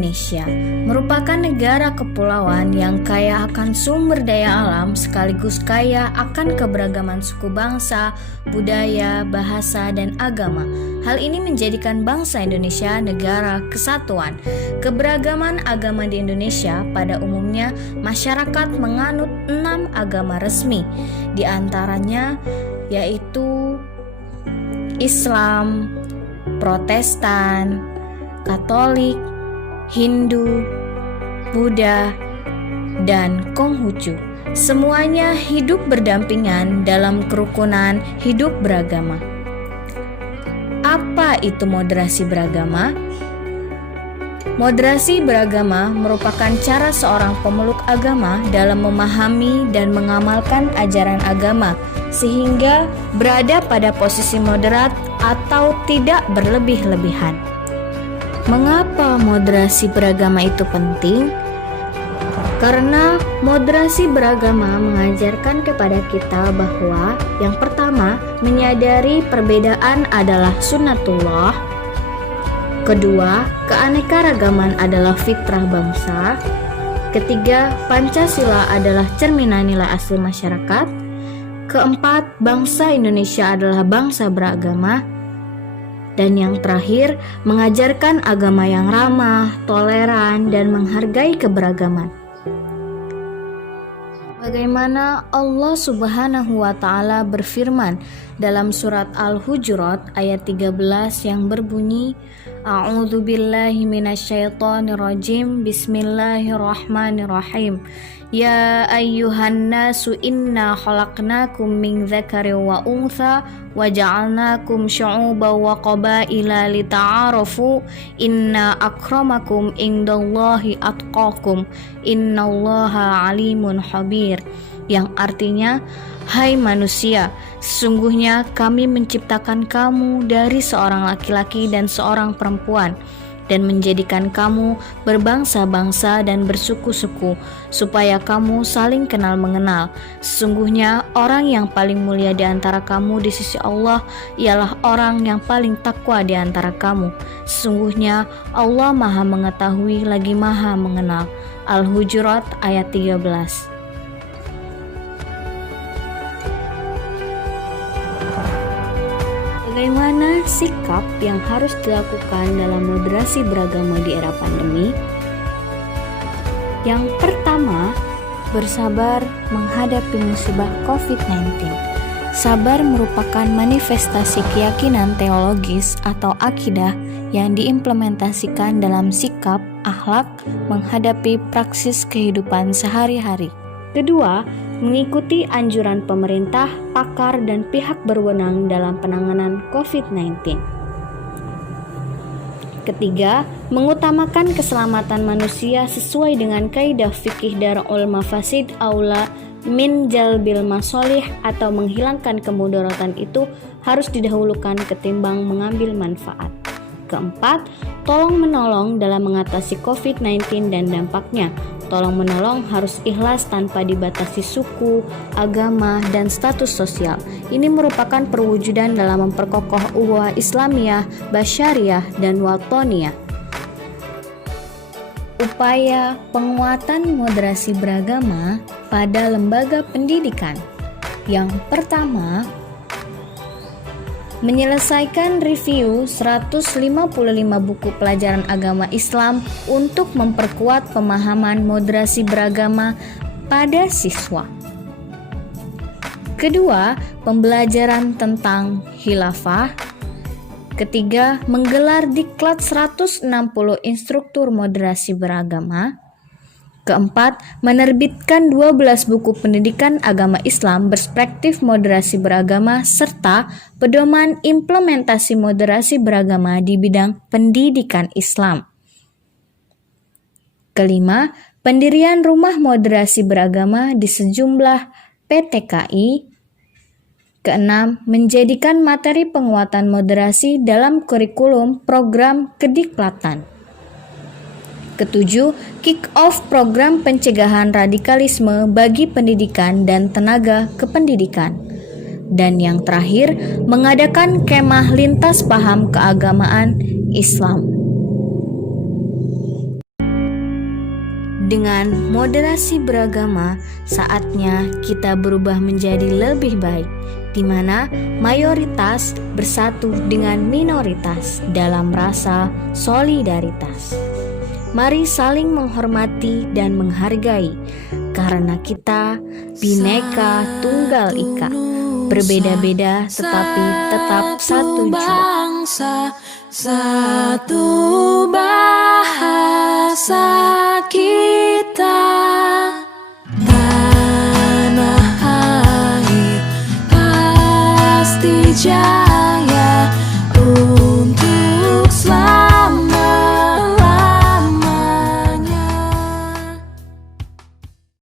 Indonesia merupakan negara kepulauan yang kaya akan sumber daya alam sekaligus kaya akan keberagaman suku bangsa, budaya, bahasa, dan agama. Hal ini menjadikan bangsa Indonesia negara kesatuan. Keberagaman agama di Indonesia pada umumnya masyarakat menganut 6 agama resmi, di antaranya yaitu Islam, Protestan, Katolik, Hindu, Buddha, dan Konghucu. Semuanya hidup berdampingan dalam kerukunan hidup beragama. Apa itu moderasi beragama? Moderasi beragama merupakan cara seorang pemeluk agama dalam memahami dan mengamalkan ajaran agama sehingga berada pada posisi moderat atau tidak berlebih-lebihan. Mengapa moderasi beragama itu penting? Karena moderasi beragama mengajarkan kepada kita bahwa yang pertama, menyadari perbedaan adalah sunnatullah. Kedua, keanekaragaman adalah fitrah bangsa. Ketiga, Pancasila adalah cerminan nilai asli masyarakat. Keempat, bangsa Indonesia adalah bangsa beragama. Dan yang terakhir, mengajarkan agama yang ramah, toleran, dan menghargai keberagaman. Bagaimana Allah Subhanahu wa Ta'ala berfirman dalam surat Al-Hujurat ayat 13 yang berbunyi, A'udzubillahi minasyaitonirrajim, Bismillahirrahmanirrahim. Ya ayyuhan nasu inna khalaqnakum min dzakari wa untha wa ja'alnakum syu'uban wa qabaila lita'arafu inna akramakum indallahi atqakum innallaha alimun khabir, yang artinya, hai manusia, sesungguhnya kami menciptakan kamu dari seorang laki-laki dan seorang perempuan dan menjadikan kamu berbangsa-bangsa dan bersuku-suku, supaya kamu saling kenal mengenal. Sesungguhnya orang yang paling mulia di antara kamu di sisi Allah ialah orang yang paling takwa di antara kamu. Sesungguhnya Allah Maha Mengetahui lagi Maha Mengenal. Al-Hujurat ayat 13. Bagaimana sikap yang harus dilakukan dalam moderasi beragama di era pandemi? Yang pertama, bersabar menghadapi musibah COVID-19. Sabar merupakan manifestasi keyakinan teologis atau akidah yang diimplementasikan dalam sikap, akhlak, menghadapi praksis kehidupan sehari-hari. Kedua, mengikuti anjuran pemerintah, pakar, dan pihak berwenang dalam penanganan COVID-19. Ketiga, mengutamakan keselamatan manusia sesuai dengan kaidah fikih darul mafasid aula min jalbil masolih, atau menghilangkan kemudaratan itu harus didahulukan ketimbang mengambil manfaat. Keempat, tolong menolong dalam mengatasi COVID-19 dan dampaknya. Tolong menolong harus ikhlas tanpa dibatasi suku, agama, dan status sosial. Ini merupakan perwujudan dalam memperkokoh ukhuwah Islamiyah, Basyariah, dan Watoniyah. Upaya penguatan moderasi beragama pada lembaga pendidikan. Yang pertama, menyelesaikan review 155 buku pelajaran agama Islam untuk memperkuat pemahaman moderasi beragama pada siswa. Kedua, pembelajaran tentang khilafah. Ketiga, menggelar diklat 160 instruktur moderasi beragama. Keempat, menerbitkan 12 buku pendidikan agama Islam berspektif moderasi beragama serta pedoman implementasi moderasi beragama di bidang pendidikan Islam. Kelima, pendirian rumah moderasi beragama di sejumlah PTKI. Keenam, menjadikan materi penguatan moderasi dalam kurikulum program kediklatan. Ketujuh, kick-off program pencegahan radikalisme bagi pendidikan dan tenaga kependidikan. Dan yang terakhir, mengadakan kemah lintas paham keagamaan Islam. Dengan moderasi beragama, saatnya kita berubah menjadi lebih baik, di mana mayoritas bersatu dengan minoritas dalam rasa solidaritas. Mari saling menghormati dan menghargai, karena kita Bhinneka Tunggal Ika, berbeda-beda tetapi tetap satu jua. Satu bahasa kita, tanah air pasti jadi.